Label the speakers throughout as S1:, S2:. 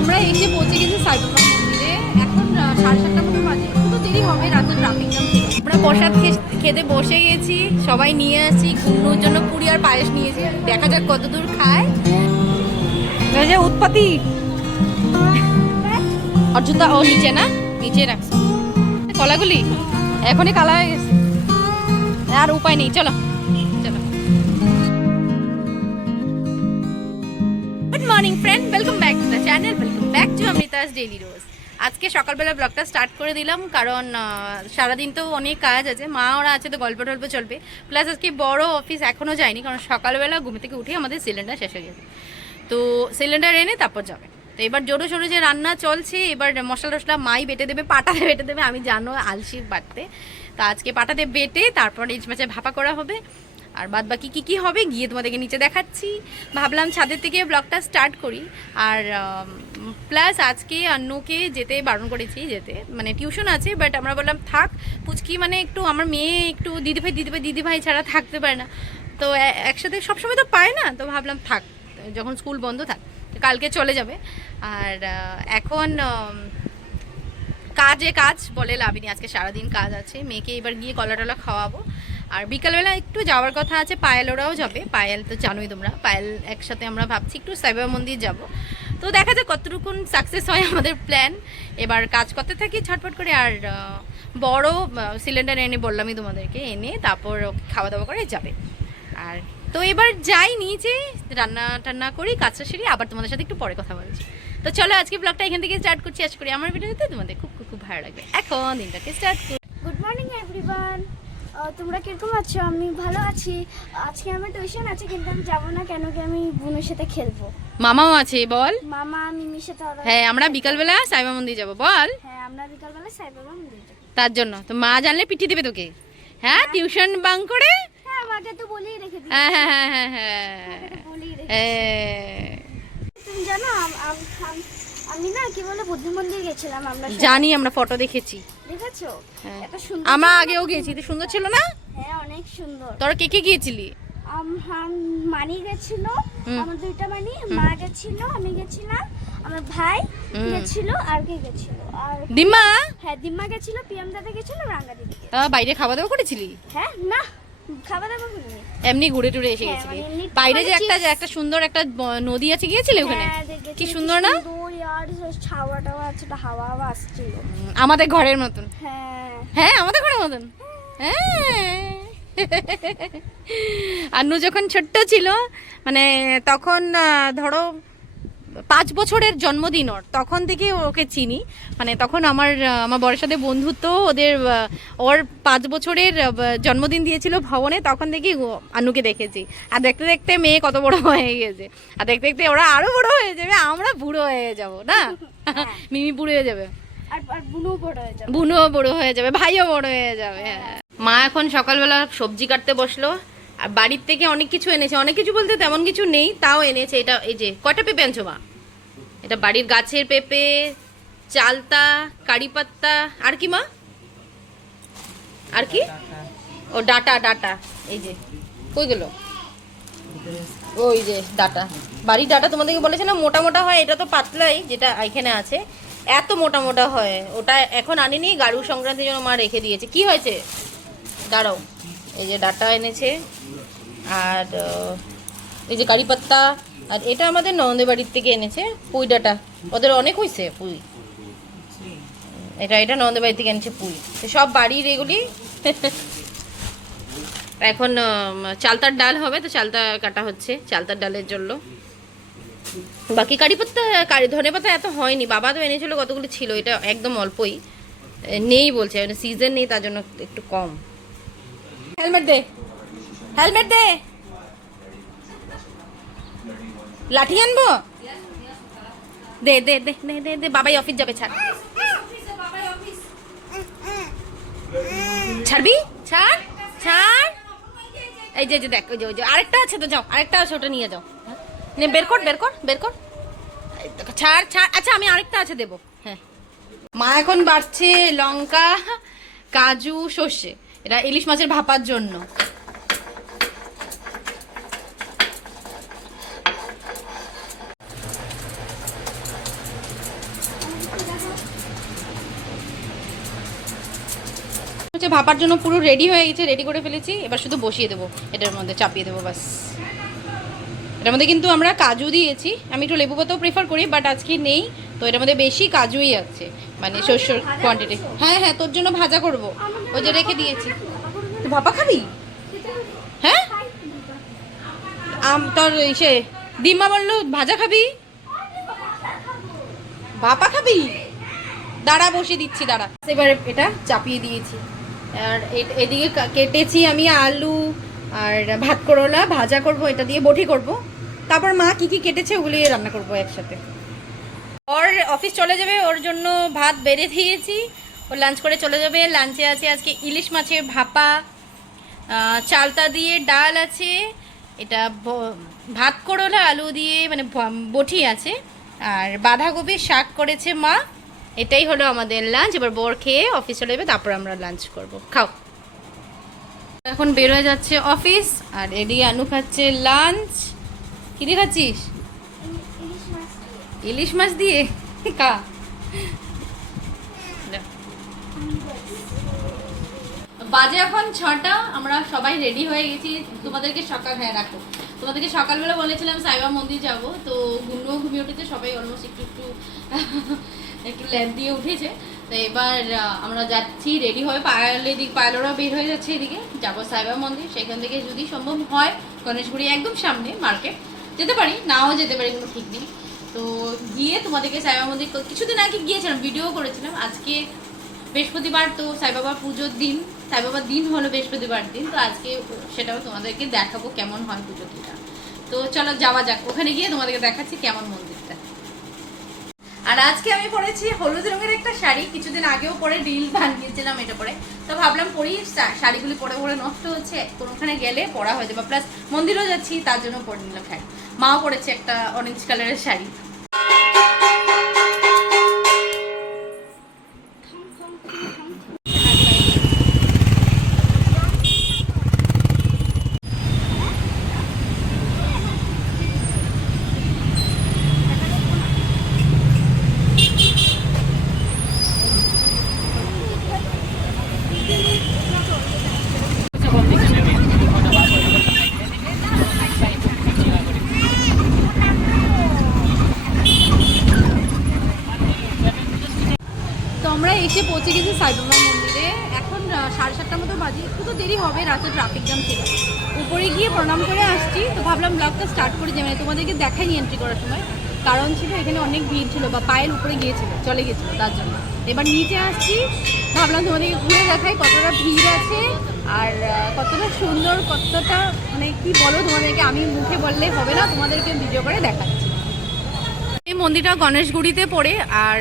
S1: আমরা এসে পৌঁছে গেছি সাইবাবা মন্দিরে। এখন সাড়ে সাতটা মতো বাজে। একটু দেরি হবে রাতে ট্রাফিক জ্যাম আমরা প্রসাদ খেতে বসে গেছি সবাই নিয়ে আসছি কুন্নুর জন্য পুরি আর পায়েস নিয়েছি। দেখা যাক কত দূর খায়। এই যে উৎপত্তি। অর্জুতা ও নিচে না? নিচে রাখছো কলাগুলি? এখনই কালা হয়ে গেছে। আর উপায় নেই চলো। চলো। Good morning friend welcome back Amrita's daily রোজ আজকে সকালবেলা ব্লগটা স্টার্ট করে দিলাম, কারণ সারাদিন তো অনেক কাজ আছে। মা ওরা আছে তো গল্প টল্প চলবে। প্লাস আজকে বড় অফিস এখনও যায়নি, কারণ সকালবেলা ঘুম থেকে উঠে আমাদের সিলিন্ডার শেষ হয়ে গেছে। তো সিলিন্ডার এনে তারপর যাবে। তো এবার জোরো সোরে যে রান্না চলছে, এবার মশলা টশলা মাই বেটে দেবে পাটাতে বেটে দেবে। আমি জানো আলসি বাটতে। তো আজকে পাটাতে বেটে, তারপর ইলিশ মাছের ভাপা করা হবে। আর বাদ বাকি কী কী হবে গিয়ে তোমাদেরকে নিচে দেখাচ্ছি। ভাবলাম ছাদের থেকে ব্লগটা স্টার্ট করি। আর প্লাস আজকে অন্যকে যেতে বারণ করেছি, যেতে। মানে টিউশন আছে বাট আমরা বললাম, থাক, পুচকি মানে একটু আমার মেয়ে একটু দিদিভাই দিদিভাই দিদিভাই ছাড়া থাকতে পারে না। তো একসাথে সবসময় তো পায় না, তো ভাবলাম, থাক, যখন স্কুল বন্ধ, থাক, কালকে চলে যাবে। আর এখন কাজে কাজ বলে লাভিনি আজকে সারাদিন কাজ আছে। মেয়েকে এবার গিয়ে কলা টলা খাওয়াবো। আর বিকালবেলা একটু যাওয়ার কথা আছে পায়েল ওরাও যাবে। পায়েল তো জানোই তোমরা, পায়েল একসাথে আমরা ভাবছি একটু সাইবাবা মন্দির যাব। তো দেখা যাক কতটুকুন সাকসেস হয় আমাদের প্ল্যান এবার কাজ করতে থাকি ছটফট করে, আর বড় সিলিন্ডার এনে বললামই তোমাদেরকে, এনে তারপর খাওয়া দাওয়া করে যাবে। আর, তো এবার যাই নিচে রান্না টান্না করি কাজটা সেরে আবার তোমাদের সাথে একটু পরে কথা বলছি। তো চলো আজকে ব্লগটা এখান থেকে স্টার্ট করছি। আশা করি আমার ভিডিওতে তোমাদের খুব খুব খুব ভালো লাগবে। এখন দিনটাকে স্টার্ট করি
S2: গুড মর্নিং এভরিওয়ান তোমরা কীরকম আছো? আমি ভালো আছি। আজকে আমার টিউশন আছে কিন্তু আমি যাব না কেন কি আমি বোনের সাথে খেলব।
S1: মামাও আছে বল।
S2: মামা মিমির সাথে
S1: হ্যাঁ আমরা বিকালবেলা সাইবা মন্দির যাব বল।
S2: হ্যাঁ আমরা বিকালবেলা সাইবাবা মন্দির যাব।
S1: তার জন্য। তো মা জানলে পিটি দেবে তোকে। হ্যাঁ টিউশন বাং করে?
S2: হ্যাঁ আমাকে তো বলেই রেখে দিই
S1: হ্যাঁ হ্যাঁ হ্যাঁ হ্যাঁ হ্যাঁ। হ্যাঁ।
S2: তুমি জানো আম- না কি বলে বুদ্ধ মন্দির গেছিলাম আমরা
S1: জানি আমরা ফটো দেখেছি।
S2: দেখেছ?
S1: হ্যাঁ।
S2: এত সুন্দর
S1: আমরা আগেও গেছি তো সুন্দর ছিল না?
S2: হ্যাঁ অনেক সুন্দর।
S1: তোরা কে কে গিয়েছিলি?
S2: মানি গেছিল। আমার দুইটা মানি মা গেছিল আমি গেছিলাম আমার ভাই। গেছিল আর কে গেছিল? আর
S1: ডিম্মা
S2: হ্যাঁ দিম্মা গেছিল পিএম দাদা গেছিল রাঙ্গা দিদি
S1: বাইরে খাওয়া দাওয়া করেছিলি?
S2: হ্যাঁ না খাওয়া দাওয়া করিনি।
S1: এমনি ঘুরে টুরে এসে
S2: হ্যাঁ,
S1: গেছিলি।
S2: মানে
S1: বাইরে যে একটা যে একটা সুন্দর একটা নদী আছে গিয়েছিলে ওখানে?
S2: হ্যাঁ,
S1: কি সুন্দর না?
S2: আর ছাওয়া টাওয়া আছে হাওয়া হাওয়া আসছিল।
S1: আমাদের ঘরের মতন।
S2: হ্যাঁ।
S1: হ্যাঁ আমাদের ঘরের মতন। হ্যাঁ। আন্নু যখন ছোট্ট ছিল মানে তখন ধরো পাঁচ বছরের জন্মদিন ওর। তখন থেকে ওকে চিনি। মানে তখন আমার আমার বরের সাথে বন্ধুত্ব ওদের ওর পাঁচ বছরের জন্মদিন দিয়েছিল ভবনে তখন থেকেই আনুকে দেখেছি। আর দেখতে দেখতে মেয়ে কত বড় হয়ে গেছে আর দেখতে দেখতে ওরা আরও বড় হয়ে যাবে আমরা বুড়ো হয়ে যাব না? মিমি বুড়ো হয়ে যাবে।
S2: আর আর বুনু বড় হয়ে যাবে।
S1: বড় হয়ে যাবে ভাইও বড় হয়ে যাবে হ্যাঁ। মা এখন সকালবেলা সবজি কাটতে বসল। আর বাড়ির থেকে অনেক কিছু এনেছে। অনেক কিছু বলতে তেমন কিছু নেই, তাও এনেছে। এটা এই যে, কয়টা পেঁপে আনছো মা? এটা বাড়ির গাছের পেঁপে, চালতা, কারি পাত্তা আর কি মা? আর কি? ও, ডাটা ডাটা। এই যে, কই গেল? ওই যে, ডাটা। বাড়ির ডাটা তোমাদেরকে বলেছে না মোটা মোটা হয়, এটা তো পাতলাই, যেটা এখানে আছে। এত মোটা মোটা হয়, ওটা এখন আনিনি, গাড়ু সংক্রান্তির জন্য মা রেখে দিয়েছে। কি হয়েছে? দাঁড়াও। এই যে, ডাটা এনেছে। আর এই যে কারি পাত্তা, আর এটা আমাদের ননদের বাড়ির থেকে এনেছে, পুঁই ডাটা। ওদের অনেক হয়েছে পুঁই। এটা এটা ননদের বাড়ি থেকে এনেছে পুঁই। সব বাড়ির এগুলি। এখন চালতার ডাল হবে, তো চালতা কাটা হচ্ছে, চালতার ডালের জন্য। বাকি কারি পাত্তা, কারি, ধনে পাতা এত হয়নি। বাবা তো এনেছিল কতগুলো ছিল, এটা একদম অল্পই। নেই বলছে মানে সিজন নেই, তার জন্য একটু কম। হেলমেট দে। হেলমেট দে। লাঠি আনব? দে দে দে দে দে দে, বাবাই অফিস যাবে, ছাড়। ছাড়বি? ছাড় ছাড়। এই যে যে, দেখ, ওই যে ওই যে, আরেকটা আছে তো, যাও, আরেকটা আছে, ওটা নিয়ে যাও। নে, বের কর বের কর বের কর। ছাড় ছাড় আচ্ছা আমি আরেকটা আছে দেবো। হ্যাঁ। মা এখন বাড়ছে লঙ্কা, কাজু, সর্ষে। এটা ইলিশ মাছের ভাপার জন্য। হচ্ছে ভাপার জন্য পুরো রেডি হয়ে গেছে রেডি করে ফেলেছি। এবার শুধু বসিয়ে দেবো। এটার মধ্যে চাপিয়ে দেবো বাস। এটার মধ্যে কিন্তু আমরা কাজু দিয়েছি। আমি একটু লেবু পাতাও প্রেফার করি বাট আজকে নেই। তো এটার মধ্যে বেশি কাজুই আছে। মানে শস্যর কোয়ান্টিটি হ্যাঁ হ্যাঁ তোর জন্য ভাজা করব। ওই যে রেখে দিয়েছি। তুই ভাপা খাবি? হ্যাঁ? আম তোর সে দিম্মা বলল ভাজা খাবি? ভাপা খাবি? দাঁড়া বসে দিচ্ছি দাঁড়া। এবার এটা চাপিয়ে দিয়েছি। আর এদিকে কেটেছি আমি আলু আর ভাত করলা, ভাজা করব, এটা দিয়ে বটি করব। তারপর মা কি কি কেটেছে ওগুলি রান্না করব একসাথে। ওর অফিস চলে যাবে, ওর জন্য ভাত বেড়ে দিয়েছি। ও লাঞ্চ করে চলে যাবে, লাঞ্চে আছে আজকে ইলিশ মাছের ভাপা চালতা দিয়ে ডাল আছে, এটা ভাত করলা, আলু দিয়ে মানে বটি আছে, আর বাঁধাকপির শাক করেছে মা। এটাই হলো আমাদের লাঞ্চ এবার বর খেয়ে অফিস চলে যাবে, তারপর আমরা লাঞ্চ করব। খাও। এখন বের হয়ে যাচ্ছে অফিস আর এদিকে আনু খাচ্ছে লাঞ্চ কি দিয়ে খাচ্ছিস?
S2: ইলিশ মাছ
S1: দিয়ে। কা বাজে এখন ছটা, আমরা সবাই রেডি হয়ে গেছি। তোমাদেরকে সকাল হ্যাঁ রাখো। তোমাদেরকে সকালবেলা বলেছিলাম সাইবা মন্দির যাব, তো গুনও ঘুমিয়ে উঠেছে সবাই অলমোস্ট একটু একটু একটু ল্যাদ দিয়ে উঠেছে। তো এবার আমরা যাচ্ছি রেডি হয়ে পায়েল এদিকে, পায়েলরা বের হয়ে যাচ্ছে এদিকে। যাব সাইবা মন্দির, সেখান থেকে যদি সম্ভব হয় গণেশগুড়ি একদম সামনে মার্কেট। যেতে পারি, নাও যেতে পারি, কোনো ঠিক নেই। তো গিয়ে তোমাদেরকে সাইবা মন্দির কিছুদিন আগে গিয়েছিলাম ভিডিও করেছিলাম। আজকে বৃহস্পতিবার, তো সাইবাবার পুজোর দিন, সাইবাবার দিন হলো বৃহস্পতিবার দিন। তো আজকে সেটাও তোমাদেরকে দেখাবো কেমন হয় পুজো দিনটা। তো চলো যাওয়া যাক, ওখানে গিয়ে তোমাদেরকে দেখাচ্ছি কেমন মন্দিরটা আর আজকে আমি পরেছি হলুদ রঙের একটা শাড়ি। কিছুদিন আগেও পরে রিল বানিয়েছিলাম এটা পরে। তো ভাবলাম পরি শাড়িগুলি পরে পরে নষ্ট হচ্ছে, কোনোখানে গেলে পরা হয়ে যাবে। প্লাস মন্দিরও যাচ্ছি, তার জন্য পরে নিলাম শাড়ি। মাও পরেছে একটা অরেঞ্জ কালারের শাড়ি তো আমরা এসে পৌঁছে গেছি সাইবাবা মন্দিরে। এখন সাড়ে সাতটার মতো বাজে। একটু তো দেরি হবে, রাতে ট্রাফিক জ্যাম ছিল। উপরে গিয়ে প্রণাম করে আসছি। তো ভাবলাম ব্লগটা স্টার্ট করে যে মানে তোমাদেরকে দেখাইনি এন্ট্রি করার সময়। কারণ ছিল এখানে অনেক ভিড় ছিল বা পায়ের উপরে গিয়েছিল, চলে গেছিল তার জন্য। এবার নিচে আসছি। ভাবলাম তোমাদেরকে ঘুরে দেখাই কতটা ভিড় আছে, আর কতটা সুন্দর, কতটা মানে কি বলো তোমাদেরকে, আমি মুখে বললে হবে না, তোমাদেরকে ভিডিও করে দেখাচ্ছি। এই মন্দিরটা গণেশগুড়িতে পড়ে আর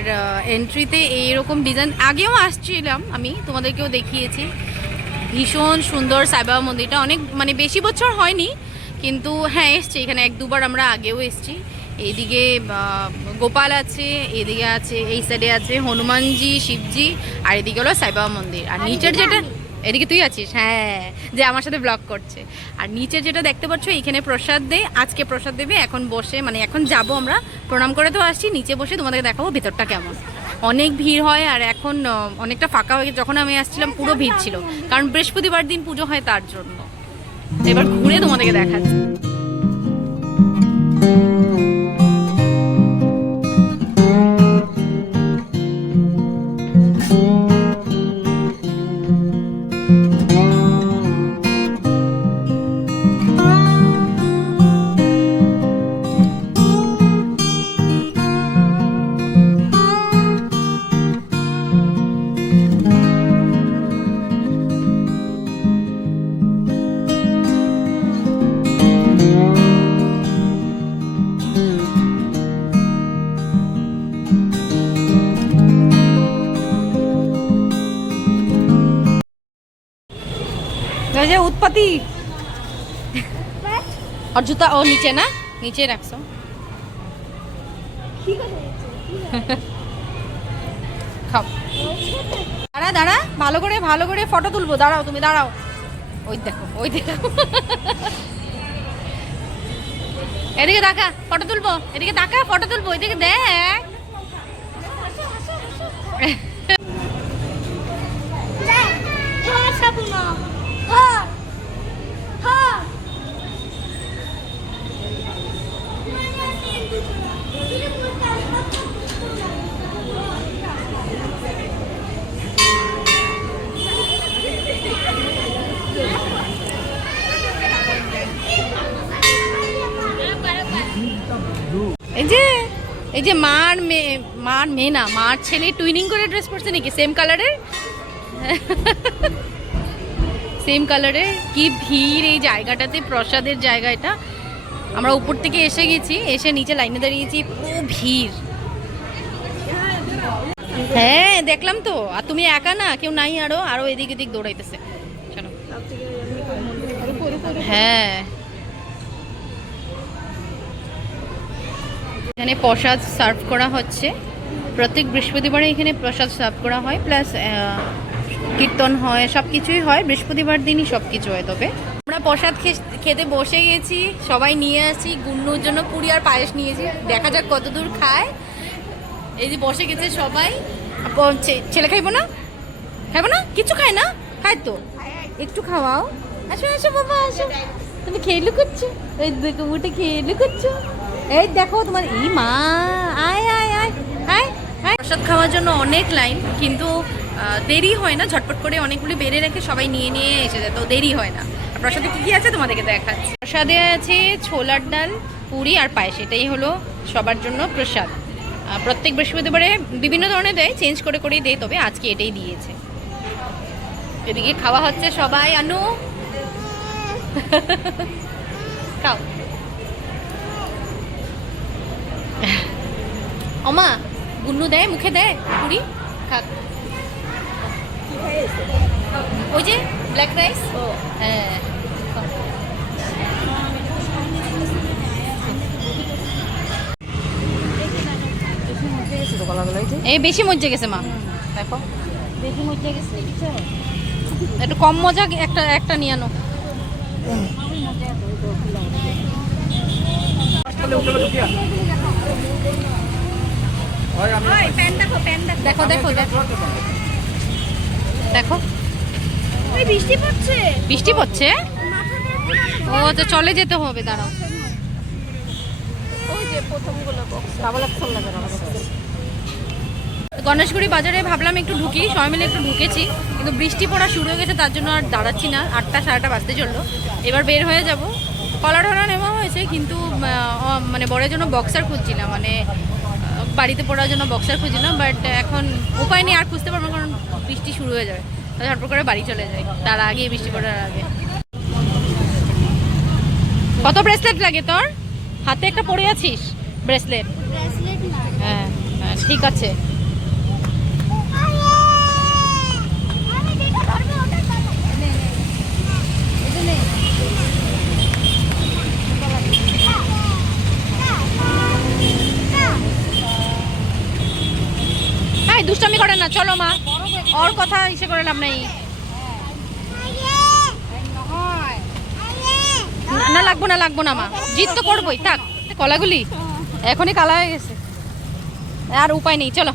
S1: এন্ট্রিতে এইরকম ডিজাইন আগেও আসছিলাম আমি তোমাদেরকেও দেখিয়েছি। ভীষণ সুন্দর সাইবাবা মন্দিরটা অনেক মানে বেশি বছর হয়নি কিন্তু হ্যাঁ এসছি। এখানে এক দুবার আমরা আগেও এসছি। এইদিকে গোপাল আছে এদিকে আছে এই সাইডে আছে হনুমানজি শিবজি আর এদিকে হলো সাইবাবা মন্দির। আর নিচের যেটা এদিকে তুই আছিস? হ্যাঁ যে আমার সাথে ব্লগ করছে। আর নিচে যেটা দেখতে পাচ্ছ এখানে প্রসাদ দেয় আজকে প্রসাদ দেবে, এখন বসে মানে এখন যাব আমরা। প্রণাম করে তো আসছি, নিচে বসে তোমাদেরকে দেখাবো ভেতরটা কেমন। অনেক ভিড় হয়, আর এখন অনেকটা ফাঁকা হয়ে, যখন আমি আসছিলাম, পুরো ভিড় ছিল। কারণ বৃহস্পতিবার দিন পুজো হয় তার জন্য। এবার ঘুরে তোমাদেরকে দেখাচ্ছি। এই যে উৎপত্তি। আর জুতা ও নিচে না? নিচে রাখছো? খাও। দাঁড়া দাঁড়া ভালো করে ভালো করে ফটো তুলবো। দাঁড়াও তুমি দাঁড়াও। ওই দেখো ওই দেখো। এদিকে তাকা ফটো তুলবো। এদিকে তাকা ফটো তুলবো। এদিকে দেখ। এই যে মার মেয়ে মার মেয়ে না, মার ছেলে টুইনিং করে ড্রেস পরছে নাকি? সেম কালারের সেম কালারের কি ভিড় এই জায়গাটাতে, প্রসাদের জায়গা এটা। আমরা উপর থেকে এসে গেছি, এসে নিচে লাইনে দাঁড়িয়েছি, পুরো ভিড়। হ্যাঁ দেখলাম তো। আর তুমি একা না, কেউ নাই আরও আরও এদিক এদিক দৌড়াইতেছে। চলো। হ্যাঁ। এখানে প্রসাদ সার্ভ করা হচ্ছে। প্রত্যেক বৃহস্পতিবারে এখানে প্রসাদ সার্ভ করা হয় প্লাস কীর্তন হয় সব কিছুই হয়। বৃহস্পতিবার দিনই সব কিছু হয় তবে। আমরা প্রসাদ খেতে বসে গেছি, সবাই নিয়ে আসি, গুন্নুর জন্য পুরি আর পায়েস নিয়েছি। দেখা যাক কত দূর খায়। এই যে বসে গেছে সবাই। ছেলে খাইবো না? খাইবো না? কিছু খায় না? খায় তো। একটু খাওয়াও। আসো আসো, বাবা, আসো। তুমি খেয়ে এই দেখো উঠে খেয়ে করছ এই দেখো তোমার ই মা, আয় আয় আয় আয় আয়। প্রসাদ খাওয়ার জন্য অনেক লাইন, কিন্তু দেরি হয় না, ঝটপট করে অনেকগুলি বেড়ে রেখে সবাই নিয়ে নিয়ে এসে যায়, তো দেরি হয় না। প্রসাদে কী কী আছে তোমাদেরকে দেখাচ্ছি। প্রসাদে আছে ছোলার ডাল, পুরি আর পায়েস, এটাই হলো সবার জন্য প্রসাদ। প্রত্যেক বৃহস্পতিবারে বিভিন্ন ধরনের দেয়, চেঞ্জ করে, করেই দেয়, তবে আজকে এটাই দিয়েছে। এদিকে খাওয়া হচ্ছে সবাই, আনু। খাও। অমা গুন্নু দেয় মুখে দেয় পুরি খাক। ওই যে ব্ল্যাক রাইস হ্যাঁ। এই বেশি মজে গেছে মা। দেখো।
S2: বেশি মজা গেছে।
S1: একটু কম মজা একটা একটা নিয়ে আনো। দেখো দেখো। দেখো দেখো
S2: বৃষ্টি পড়ছে।
S1: বৃষ্টি পড়ছে? ও তো চলে যেতে হবে দাঁড়াও।
S2: ওই যে প্রথমগুলো বক্স
S1: গণেশগুড়ি বাজারে ভাবলাম একটু ঢুকি সবাই মিলে একটু ঢুকেছি কিন্তু বৃষ্টি পড়া শুরু হয়ে গেছে তার জন্য আর দাঁড়াচ্ছি না। আটটা সাড়ে আটটা বাজতে চলল। এবার বের হয়ে যাব। কলা ঢলা নেওয়া হয়েছে কিন্তু মানে বড়ের জন্য বক্সার খুঁজছিলাম মানে বাড়িতে পড়ার জন্য বক্সার খুঁজছিলাম বাট এখন উপায় নেই আর খুঁজতে পারব না, কারণ বৃষ্টি শুরু হয়ে যাবে। ঝটপট করে বাড়ি চলে যাই তার আগে বৃষ্টি পড়ার আগে। কত ব্রেসলেট লাগে তোর? হাতে একটা পরে আছিস? ব্রেসলেট
S2: ব্রেসলেট
S1: হ্যাঁ হ্যাঁ ঠিক আছে
S2: আমি যেটা ধরবো ওটা ধরবো নে নে এটা নে
S1: হ্যাঁ দুষ্টামি করে না, চলো মা। ওর কথা ইসে করে লাভ নেই। না- লাগবো না লাগবো না, মা। জিত তো করবোই। থাক, কলাগুলি এখনই কালা হয়ে গেছে। আর উপায় নেই, চলো।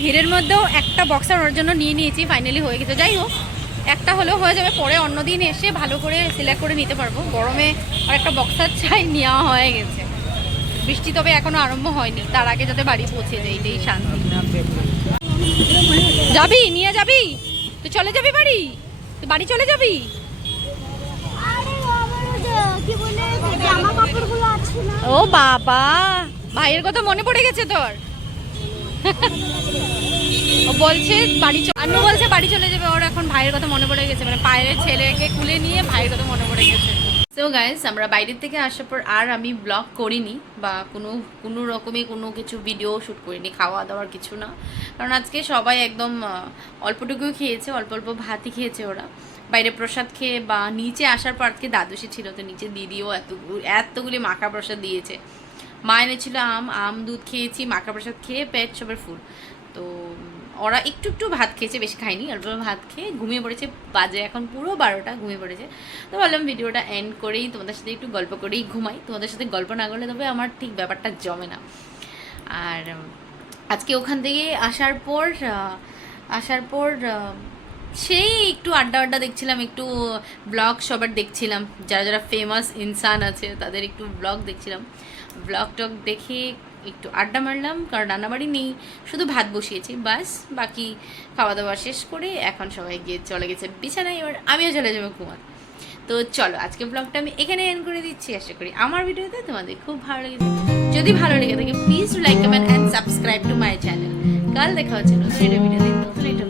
S1: ভিড়ের মধ্যেও একটা বক্সার ওর জন্য নিয়ে নিয়েছি ফাইনালি হয়ে গেছে। যাই হোক একটা হলেও হয়ে যাবে পরে অন্য দিন এসে ভালো করে সিলেক্ট করে নিতে পারব। গরমে আর একটা বক্সার চাই নেওয়া হয়ে গেছে। বৃষ্টি তবে এখনও আরম্ভ হয়নি তার আগে যাতে বাড়ি পৌঁছে যায় এটাই শান্তি। যাবি? নিয়ে যাবি? তুই চলে যাবি বাড়ি? তুই বাড়ি চলে যাবি? ও বাবা ভাইয়ের কথা মনে পড়ে গেছে তোর? বলছে বাড়ি আন্নু বলছে বাড়ি চলে যাবে ওর এখন ভাইয়ের কথা মনে পড়ে গেছে মানে পায়ের ছেলেকে কুলে নিয়ে ভাইয়ের কথা মনে পড়ে গেছে। সো গাইস আমরা বাইরের থেকে আসার পর আর আমি ব্লগ করিনি বা কোনো কোনো রকমই কোনো কিছু ভিডিও শ্যুট করিনি খাওয়া দাওয়ার কিছু না। কারণ আজকে সবাই একদম আহ, অল্পটুকু খেয়েছে অল্প অল্প ভাতই খেয়েছে ওরা। বাইরে প্রসাদ খেয়ে বা নিচে আসার পর আজকে দ্বাদশী ছিল তো নিচে দিদিও এতগুলি এতগুলি মাখা প্রসাদ দিয়েছে। মা এনেছিল আম আম দুধ খেয়েছি, মাখা প্রসাদ খেয়ে পেট সবার ফুল। তো, ওরা একটু একটু ভাত খেয়েছে, বেশি খায়নি অল্প ভাত খেয়ে ঘুমিয়ে পড়েছে, বাজে এখন পুরো বারোটা, ঘুমিয়ে পড়েছে। তো ভাবলাম ভিডিওটা এন্ড করেই তোমাদের সাথে একটু গল্প করেই ঘুমাই। তোমাদের সাথে গল্প না করলে তবে আমার ঠিক ব্যাপারটা জমে না। আর, আজকে ওখান থেকে আসার পর আসার পর সেই একটু আড্ডা আড্ডা দেখছিলাম, একটু ব্লগ সবার দেখছিলাম। যারা যারা ফেমাস ইনসান আছে, তাদের একটু ব্লগ দেখছিলাম। ব্লগ টক দেখে একটু আড্ডা মারলাম, কারণ রান্নাবাড়ি নেই, শুধু ভাত বসিয়েছি, বাস, বাকি খাওয়া দাওয়া শেষ করে এখন সবাই গিয়ে চলে গেছে বিছানায়। এবার আমিও চলে যাব, কুমার। তো চলো আজকে ব্লগটা আমি এখানে এন্ড করে দিচ্ছি। আশা করি আমার ভিডিওতে তোমাদের খুব ভালো লেগেছে যদি ভালো লেগে থাকে please like comment and subscribe to my channel কাল দেখা হচ্ছে নতুন ভিডিওতে নতুন একটা